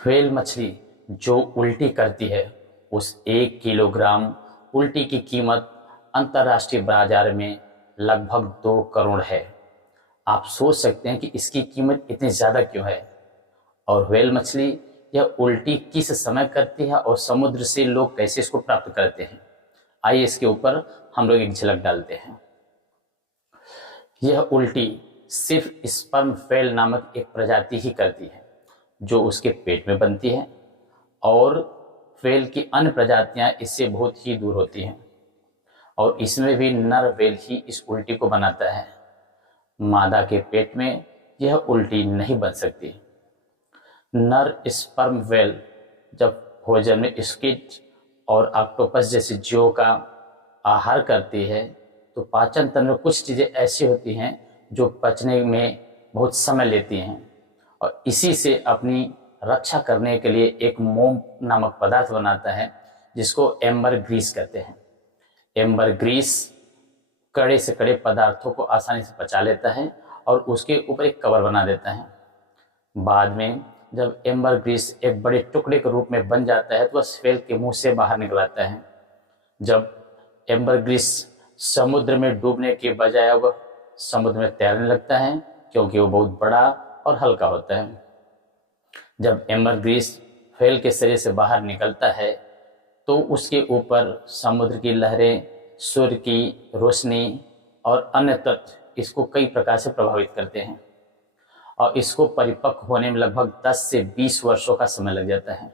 Whale मछली जो उल्टी करती है, उस 1 किलोग्राम उल्टी की कीमत अंतर्राष्ट्रीय बाजार में लगभग 2 करोड़ है। आप सोच सकते हैं कि इसकी कीमत इतनी ज़्यादा क्यों है, और व्हेल मछली यह उल्टी किस समय करती है और समुद्र से लोग कैसे इसको प्राप्त करते हैं। आइए इसके ऊपर हम लोग एक झलक डालते हैं। यह उल्टी सिर्फ स्पर्म व्हेल नामक एक प्रजाति ही करती है जो उसके पेट में बनती है, और व्हेल की अन्य प्रजातियां इससे बहुत ही दूर होती हैं, और इसमें भी नर व्हेल ही इस उल्टी को बनाता है। मादा के पेट में यह उल्टी नहीं बन सकती। नर स्पर्म व्हेल जब भोजन में स्क्विड और ऑक्टोपस जैसे जीवों का आहार करती है तो पाचन तंत्र में कुछ चीज़ें ऐसी होती हैं जो पचने में बहुत समय लेती हैं, और इसी से अपनी रक्षा करने के लिए एक मोम नामक पदार्थ बनाता है जिसको एम्बर ग्रीस कहते हैं। एम्बर ग्रीस कड़े से कड़े पदार्थों को आसानी से पचा लेता है और उसके ऊपर एक कवर बना देता है। बाद में जब एम्बर ग्रीस एक बड़े टुकड़े के रूप में बन जाता है तो वह व्हेल के मुंह से बाहर निकल आता है। जब एम्बर ग्रीस समुद्र में डूबने के बजाय वह समुद्र में तैरने लगता है क्योंकि वो बहुत बड़ा और हल्का होता है। जब एम्बर ग्रीस व्हेल के शरीर से बाहर निकलता है तो उसके ऊपर समुद्र की लहरें, सूर्य की रोशनी और अन्य तत्व इसको कई प्रकार से प्रभावित करते हैं, और इसको परिपक्व होने में लगभग 10 से 20 वर्षों का समय लग जाता है।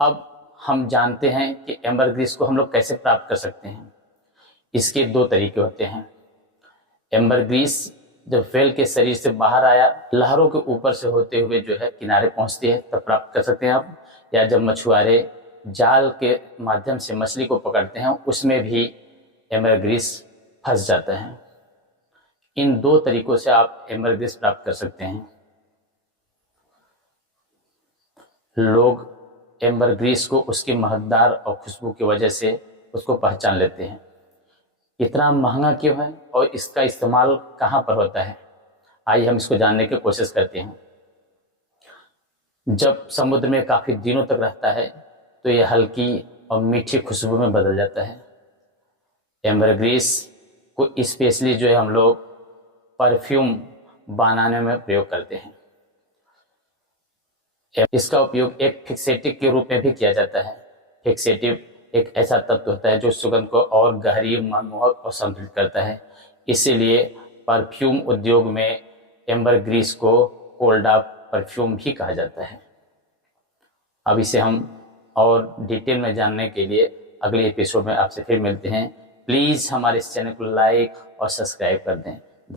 अब हम जानते हैं कि एम्बर ग्रीस को हम लोग कैसे प्राप्त कर सकते हैं। इसके 2 तरीके होते हैं। एम्बर ग्रीस जब व्हेल के शरीर से बाहर आया, लहरों के ऊपर से होते हुए जो है किनारे पहुंचती है, तब प्राप्त कर सकते हैं आप। या जब मछुआरे जाल के माध्यम से मछली को पकड़ते हैं उसमें भी एम्बर ग्रीस फंस जाता है। इन 2 तरीकों से आप एम्बर ग्रीस प्राप्त कर सकते हैं। लोग एम्बर ग्रीस को उसकी महकदार और खुशबू की वजह से उसको पहचान लेते हैं। इतना महंगा क्यों है और इसका इस्तेमाल कहाँ पर होता है, आइए हम इसको जानने की कोशिश करते हैं। जब समुद्र में काफ़ी दिनों तक रहता है तो यह हल्की और मीठी खुशबू में बदल जाता है। एम्बर ग्रीस को स्पेशली जो है हम लोग परफ्यूम बनाने में प्रयोग करते हैं। इसका उपयोग एक फिक्सेटिव के रूप में भी किया जाता है। फिक्सेटिव एक ऐसा तत्व होता है जो सुगंध को और गहरी, मनमोहक और संतुलित करता है। इसीलिए परफ्यूम उद्योग में एम्बर ग्रीस को कोल्डा परफ्यूम भी कहा जाता है। अब इसे हम और डिटेल में जानने के लिए अगले एपिसोड में आपसे फिर मिलते हैं। प्लीज़ हमारे इस चैनल को लाइक और सब्सक्राइब कर दें।